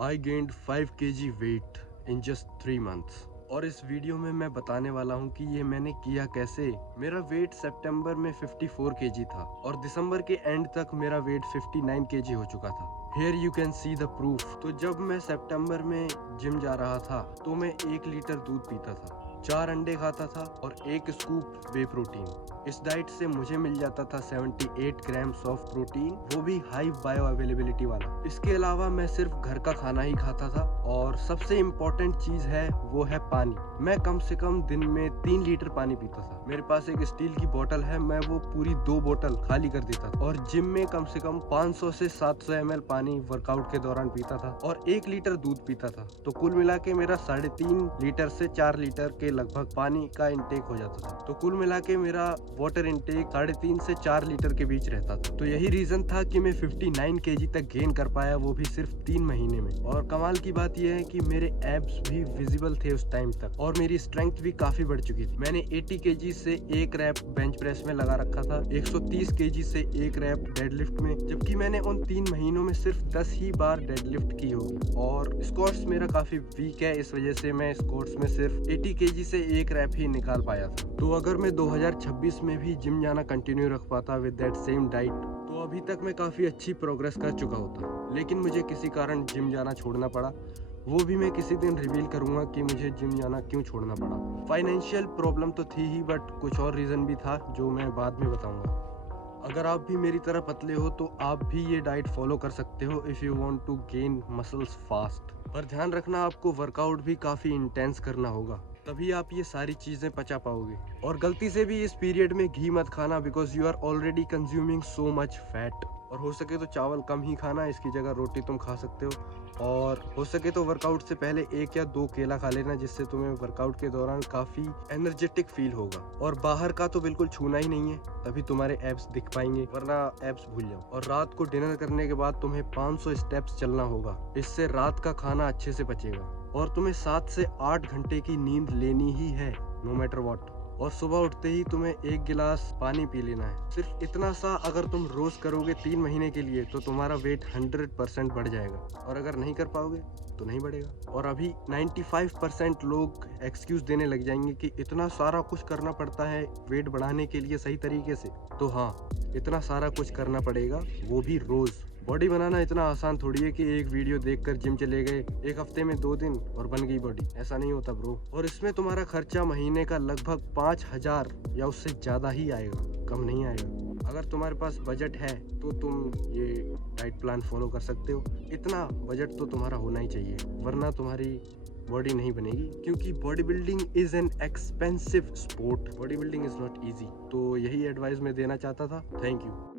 I gained 5 kg weight in just 3 months। और इस video में मैं बताने वाला हूँ कि ये मैंने किया कैसे। मेरा वेट सितंबर में 54 kg था और दिसंबर के एंड तक मेरा वेट 59 kg हो चुका था। Here you can see the proof। तो जब मैं सितंबर में जिम जा रहा था तो मैं 1 लीटर दूध पीता था, 4 अंडे खाता था और 1 स्कूप वे प्रोटीन। इस डाइट से मुझे मिल जाता था 78 ग्राम्स ऑफ प्रोटीन, वो भी हाई बायो अवेलेबिलिटी वाला। इसके अलावा मैं सिर्फ घर का खाना ही खाता था और सबसे इम्पोर्टेंट चीज है वो है पानी। मैं कम से कम दिन में 3 लीटर पानी पीता था। मेरे पास एक स्टील की बोतल है, मैं वो पूरी 2 बोतल खाली कर देता था। और जिम में कम से कम 500 से 700 ml पानी वर्कआउट के दौरान पीता था और 1 लीटर दूध पीता था। तो कुल मिला के मेरा 3.5 लीटर से 4 लीटर के लगभग पानी का इंटेक हो जाता था। तो कुल मिला के मेरा वाटर इंटेक 3.5 से 4 लीटर के बीच रहता था। तो यही रीजन था कि मैं 59 kg तक गेन कर पाया, वो भी सिर्फ 3 महीने में। और कमाल की बात यह है कि मेरे एब्स भी विजिबल थे उस टाइम तक और मेरी स्ट्रेंथ भी काफी बढ़ चुकी थी। मैंने 80 kg से 1 रैप बेंच प्रेस में लगा रखा था, 130 kg से 1 रैप डेडलिफ्ट में, जबकि मैंने उन 3 महीनों में सिर्फ 10 ही बार डेडलिफ्ट की होगी। और स्क्वाट्स मेरा काफी वीक है, इस वजह से मैं स्क्वाट्स में सिर्फ 80 kg से 1 रैप ही निकाल पाया था। तो अगर मैं 2026 में भी जिम जाना कंटिन्यू रख पाता विद दैट सेम डाइट तो अभी तक मैं काफी अच्छी प्रोग्रेस कर चुका होता। लेकिन मुझे किसी कारण जिम जाना छोड़ना पड़ा, वो भी मैं किसी दिन रिवील करूंगा कि मुझे जिम जाना क्यों छोड़ना पड़ा। फाइनेंशियल प्रॉब्लम तो थी ही, बट कुछ और रीजन भी था जो मैं बाद में बताऊंगा। अगर आप भी मेरी तरह पतले हो तो आप भी ये डाइट फॉलो कर सकते हो if you want to gain muscles fast. पर ध्यान रखना, आपको वर्कआउट भी काफ़ी इंटेंस करना होगा, तभी आप ये सारी चीज़ें पचा पाओगे। और गलती से भी इस पीरियड में घी मत खाना, because you are already consuming so much fat. और हो सके तो चावल कम ही खाना, इसकी जगह रोटी तुम खा सकते हो। और हो सके तो वर्कआउट से पहले 1 या 2 केला खा लेना, जिससे तुम्हें वर्कआउट के दौरान काफ़ी एनर्जेटिक फील होगा। और बाहर का तो बिल्कुल छूना ही नहीं है, तभी तुम्हारे एब्स दिख पाएंगे, वरना एब्स भूल जाओ। और रात को डिनर करने के बाद तुम्हें 500 स्टेप्स चलना होगा, इससे रात का खाना अच्छे से पचेगा। और तुम्हें 7 से 8 घंटे की नींद लेनी ही है, नो मैटर व्हाट। और सुबह उठते ही तुम्हें 1 गिलास पानी पी लेना है। सिर्फ इतना सा अगर तुम रोज करोगे 3 महीने के लिए तो तुम्हारा वेट 100% बढ़ जाएगा। और अगर नहीं कर पाओगे तो नहीं बढ़ेगा। और अभी 95% लोग एक्सक्यूज देने लग जाएंगे कि इतना सारा कुछ करना पड़ता है वेट बढ़ाने के लिए सही तरीके से। तो हाँ, इतना सारा कुछ करना पड़ेगा, वो भी रोज। बॉडी बनाना इतना आसान थोड़ी है कि एक वीडियो देखकर जिम चले गए, 1 हफ्ते में 2 दिन और बन गई बॉडी। ऐसा नहीं होता ब्रो। और इसमें तुम्हारा खर्चा महीने का लगभग 5,000 या उससे ज़्यादा ही आएगा, कम नहीं आएगा। अगर तुम्हारे पास बजट है तो तुम ये डाइट प्लान फॉलो कर सकते हो। इतना बजट तो तुम्हारा होना ही चाहिए, वरना तुम्हारी बॉडी नहीं बनेगी। क्योंकि body building is an expensive sport, body building is not easy. तो यही एडवाइस मैं देना चाहता था। Thank you.